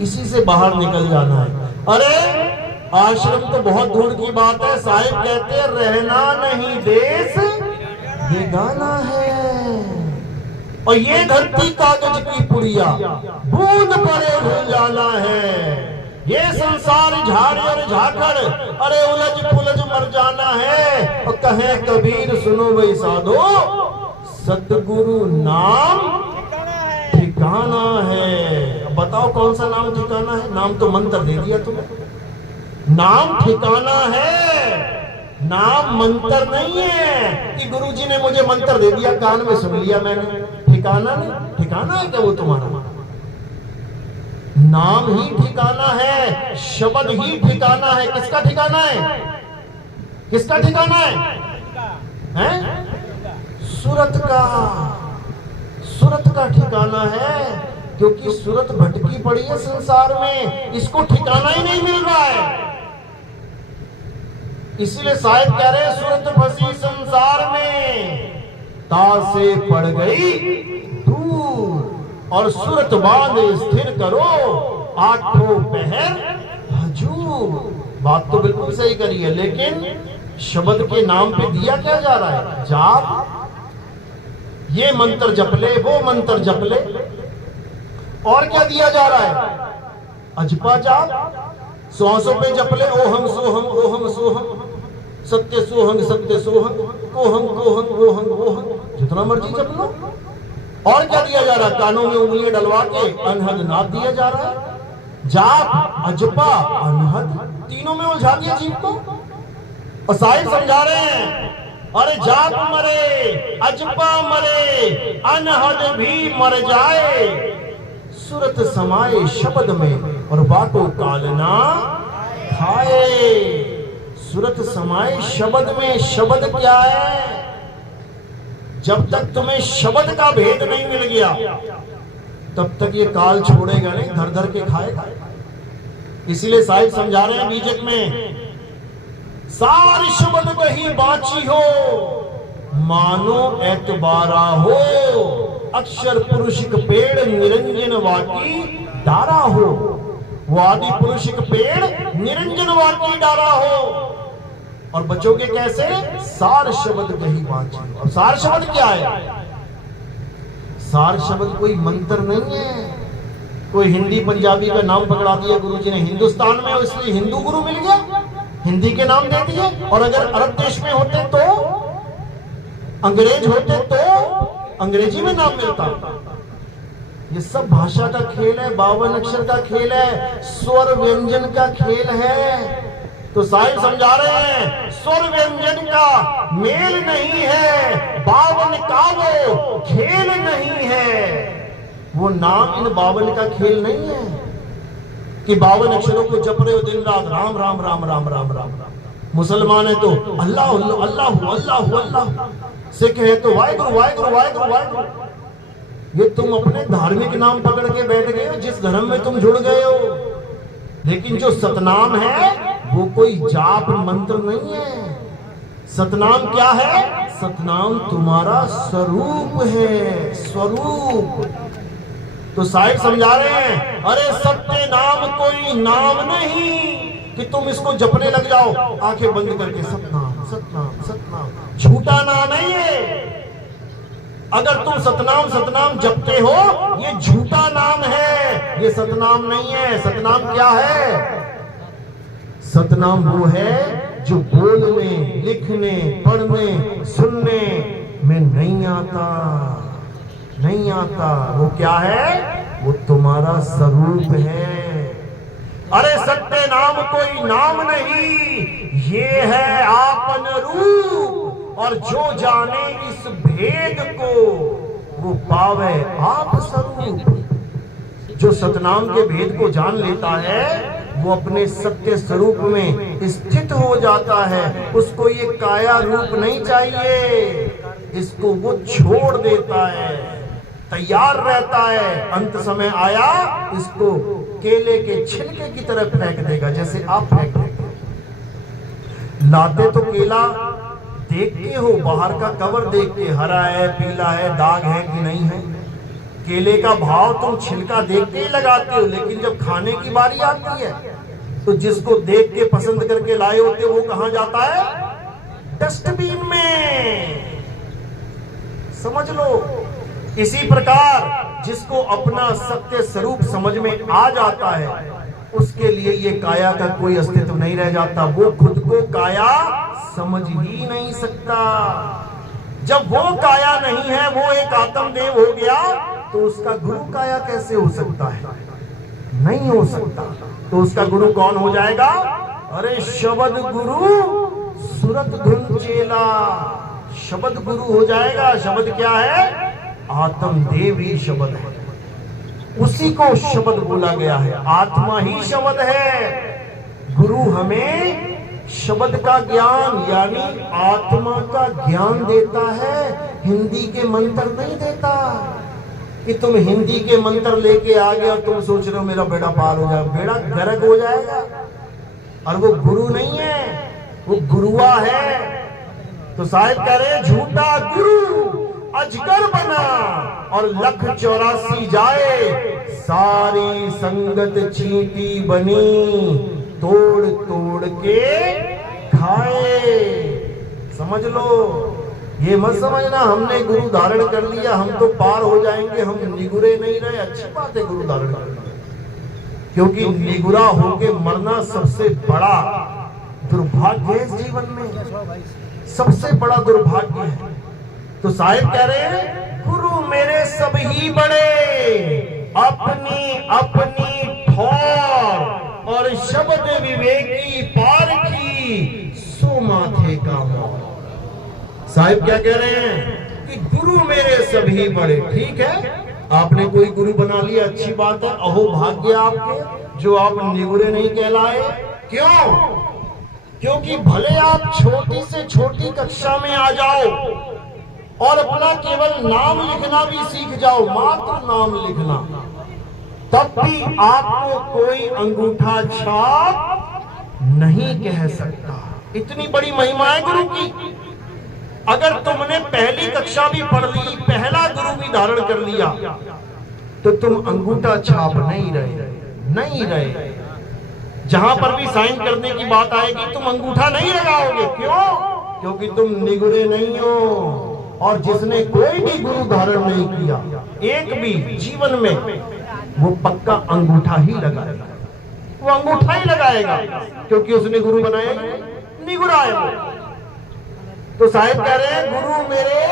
इसी से बाहर निकल जाना है। अरे आश्रम तो बहुत दूर की बात है, साहिब कहते रहना नहीं देश बेगाना है, और ये धरती कागज की पुड़िया बूंद पड़े भूल जाना है। ये संसार झाड़ और झाकड़ अरे उलझ पुलझ मर जाना है। और कहे कबीर सुनो भाई साधो, सतगुरु नाम ठिकाना है। अब बताओ कौन सा नाम ठिकाना है? नाम तो मंत्र दे दिया तुम्हें, नाम ठिकाना है, नाम मंत्र नहीं है कि गुरुजी ने मुझे मंत्र दे दिया कान में सुन लिया मैंने। ठिकाना नहीं, ठिकाना है क्या वो तुम्हारा? नाम ही ठिकाना है, शब्द ही ठिकाना है। किसका ठिकाना है? किसका ठिकाना है? सूरत का, सूरत का ठिकाना है, क्योंकि सूरत भटकी पड़ी है संसार में, इसको ठिकाना ही नहीं मिल रहा है। इसलिए साहिब कह रहे सूरत फंसी संसार में, तासे पड़ गई दूर, और सूरत बांध स्थिर करो आठों पहर हजूर। बात तो बिल्कुल सही करी है, लेकिन शब्द के नाम पे दिया क्या जा रहा है? जाप। ये मंत्र जप ले, वो मंत्र जप ले, और क्या दिया जा रहा है? अजपा जाप। श्वासों पे जप ले, ओहम सोहम सत्य सोहम कोहम ओहम, जितना मर्जी जप लो। और क्या दिया जा रहा है? कानों में उंगलियां डलवा के अनहद नाद दिया जा रहा है। जाप, अजपा, अनहद, तीनों में उलझा दिया जीव को। और साहिब समझा रहे हैं, अरे जाप मरे, अजपा मरे, अनहद भी मर जाए, सूरत समाए शब्द में और बाटो कालना खाए। सूरत समाए शब्द में। शब्द क्या है? जब तक तुम्हें शब्द का भेद नहीं मिल गया तब तक ये काल छोड़ेगा नहीं, धर धर के खाएगा। इसीलिए साहिब समझा रहे हैं बीजक में, सार शब्द कही बाची हो, मानो एतबारा हो, अक्षर पुरुषिक पेड़ निरंजन वाकी डारा हो। वो आदि पुरुषिक पेड़ निरंजन वाकी डारा हो। और बचोगे कैसे? सार शब्द कही बाची। और सार शब्द क्या है? सार शब्द कोई मंत्र नहीं है, कोई हिंदी पंजाबी का नाम पकड़ा दिया गुरुजी ने हिंदुस्तान में, इसलिए हिंदू गुरु मिल गया, हिंदी के नाम दे दिए। और अगर अरब देश में होते तो, अंग्रेज होते तो अंग्रेजी में नाम मिलता। ये सब भाषा का खेल है, 52 अक्षर का खेल है, स्वर व्यंजन का खेल है। तो साहिब समझा रहे हैं, स्वर व्यंजन का मेल नहीं है, 52 का वो खेल नहीं है। वो नाम इन 52 का खेल नहीं है कि 52 अक्षरों को जप रहे हो दिन रात, राम राम राम राम राम राम राम। मुसलमान है तो अल्लाह अल्लाह अल्लाह अल्लाह, सिख है तो वाहिगुरु वाहिगुरु वाहिगुरु वाहिगुरु। ये तुम अपने धार्मिक नाम पकड़ के बैठ गए हो, जिस धर्म में तुम जुड़ गए हो। लेकिन जो सतनाम है वो कोई जाप मंत्र नहीं है। सतनाम क्या है? सतनाम तुम्हारा स्वरूप है, स्वरूप। तो साहिब समझा रहे हैं, अरे सत्य नाम कोई नाम नहीं कि तुम इसको जपने लग जाओ आंखें बंद करके, सतनाम सतनाम सतनाम। झूठा नाम है ये। अगर तुम सतनाम सतनाम जपते हो, ये झूठा नाम है, ये सतनाम नहीं है। सतनाम क्या है? सतनाम वो है जो बोलने, लिखने, पढ़ने, सुनने में नहीं आता, नहीं आता। वो क्या है? वो तुम्हारा स्वरूप है। अरे सत्य नाम कोई नाम नहीं, ये है आपन रूप, और जो जाने इस भेद को वो पावे आप स्वरूप। जो सतनाम के भेद को जान लेता है वो अपने सत्य स्वरूप में स्थित हो जाता है। उसको ये काया रूप नहीं चाहिए, इसको वो छोड़ देता है, तैयार रहता है। अंत समय आया इसको केले के छिलके की तरफ फेंक देगा, जैसे आप फेंक देंगे। लाते तो केला देख के हो, बाहर का कवर देख के, हरा है, पीला है, दाग है कि नहीं है। केले का भाव तुम छिलका देख के ही लगाते हो, लेकिन जब खाने की बारी आती है तो जिसको देख के पसंद करके लाए होते वो कहां जाता है? डस्टबिन में। समझ लो। इसी प्रकार जिसको अपना सत्य स्वरूप समझ में आ जाता है उसके लिए ये काया का कोई अस्तित्व नहीं रह जाता। वो खुद को काया समझ ही नहीं सकता। जब वो काया नहीं है, वो एक आत्मदेव हो गया, तो उसका गुरु काया कैसे हो सकता है? नहीं हो सकता। तो उसका गुरु कौन हो जाएगा? अरे शब्द गुरु सुरत धुन चेला, शब्द गुरु हो जाएगा। शब्द क्या है? आत्मदेव ही शब्द है, उसी को शब्द बोला गया है। आत्मा ही शब्द है। गुरु हमें शब्द का ज्ञान यानी आत्मा का ज्ञान देता है, हिंदी के मंत्र नहीं देता। कि तुम हिंदी के मंत्र लेके आ गए और तुम सोच रहे हो मेरा बेड़ा पार हो जाएगा, बेड़ा गर्क हो जाएगा। और वो गुरु नहीं है, वो गुरुआ है। तो साहिब कह रहे झूठा गुरु अजगर बना और 1,84 जाए, सारी संगत चींटी बनी, तोड़ तोड़ के खाए। समझ लो। ये मत समझना हमने गुरु धारण कर लिया हम तो पार हो जाएंगे, हम निगुरे नहीं रहे। अच्छी बात है गुरु धारण करना, क्योंकि निगुरा होके मरना सबसे बड़ा दुर्भाग्य है। इस जीवन में सबसे बड़ा दुर्भाग्य है। तो साहिब कह रहे हैं गुरु मेरे सब ही बड़े, अपनी अपनी ठौर और शब्द विवेकी पारखी, सो माथे का मोर। साहिब क्या कह रहे हैं कि गुरु मेरे सभी बड़े। ठीक है, आपने कोई गुरु बना लिया, अच्छी बात है। अहो भाग्य आपके जो आप निगुरे नहीं कहलाए। क्यों? क्योंकि भले आप छोटी से छोटी कक्षा में आ जाओ और अपना केवल नाम लिखना भी सीख जाओ, मात्र नाम लिखना, तब भी आपको कोई अंगूठा छाप नहीं कह सकता। इतनी बड़ी महिमा है गुरु की। अगर तुमने पहली कक्षा भी पढ़ ली, पहला गुरु भी धारण कर लिया, तो तुम अंगूठा छाप नहीं रहे। जहां पर भी साइन करने की बात आएगी तुम अंगूठा नहीं लगाओगे। क्यों? क्योंकि तुम निगुरे नहीं हो। और जिसने कोई भी गुरु धारण नहीं किया एक भी जीवन में, वो पक्का अंगूठा ही लगाएगा। वो अंगूठा ही लगाएगा क्योंकि उसने गुरु बनाया निगुरा है वो। तो साहिब कह रहे हैं गुरु मेरे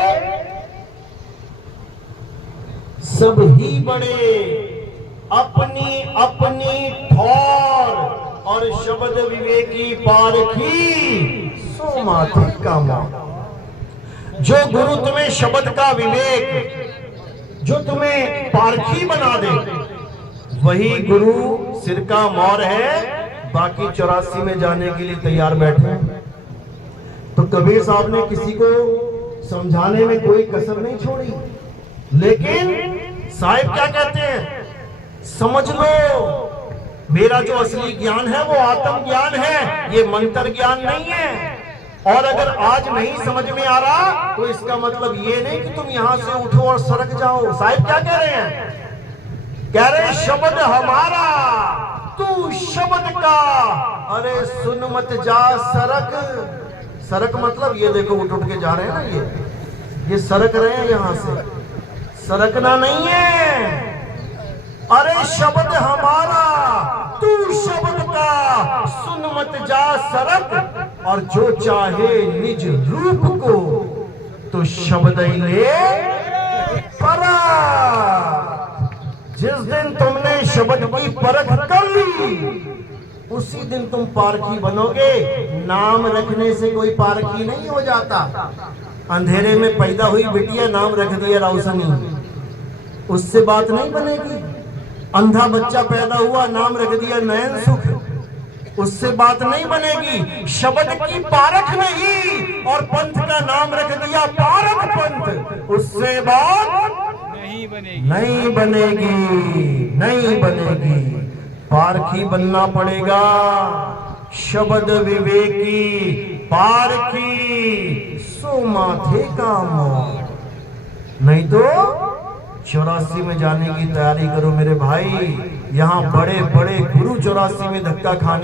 सब ही बड़े, अपनी अपनी ठौर और शब्द विवेकी पारखी, सो माथे का मोर। जो गुरु तुम्हें शब्द का विवेक, जो तुम्हें पारखी बना दे, वही गुरु सिर का मोर है। बाकी 84 में जाने के लिए तैयार बैठे। तो कबीर साहब ने किसी को समझाने में कोई कसर नहीं छोड़ी। लेकिन साहिब क्या कहते हैं? समझ लो मेरा जो असली ज्ञान है वो आत्म ज्ञान है, ये मंत्र ज्ञान नहीं है। और अगर आज नहीं समझ में आ रहा तो इसका मतलब ये नहीं कि तुम यहां से उठो और सरक जाओ। साहिब क्या कह रहे हैं? कह रहे शब्द हमारा तू शब्द का, अरे सुन मत जा सरक। सरक मतलब ये देखो उठ उठ के जा रहे हैं ना, ये सरक रहे हैं यहां से, सरकना नहीं है। अरे शब्द हमारा तू शब्द का, सुन मत जा सरक। और जो चाहे निज रूप को तो शब्द ही ले परा। जिस दिन तुमने शब्द की परख कर ली उसी दिन तुम पारखी बनोगे। नाम रखने से कोई पारखी नहीं हो जाता। अंधेरे में पैदा हुई बिटिया नाम रख दिया रोशनी, उससे बात नहीं बनेगी। अंधा बच्चा पैदा हुआ नाम रख दिया नयन सुख, उससे बात नहीं बनेगी। शब्द की पारख नहीं और पंथ का नाम रख दिया पारख पंथ, उससे बात नहीं बनेगी। पारखी बनना पड़ेगा, शब्द विवेकी पारखी, सो माथे का मोर। नहीं तो 84 में जाने की तैयारी करो मेरे भाई। यहाँ बड़े बड़े गुरु 84 में धक्का खाने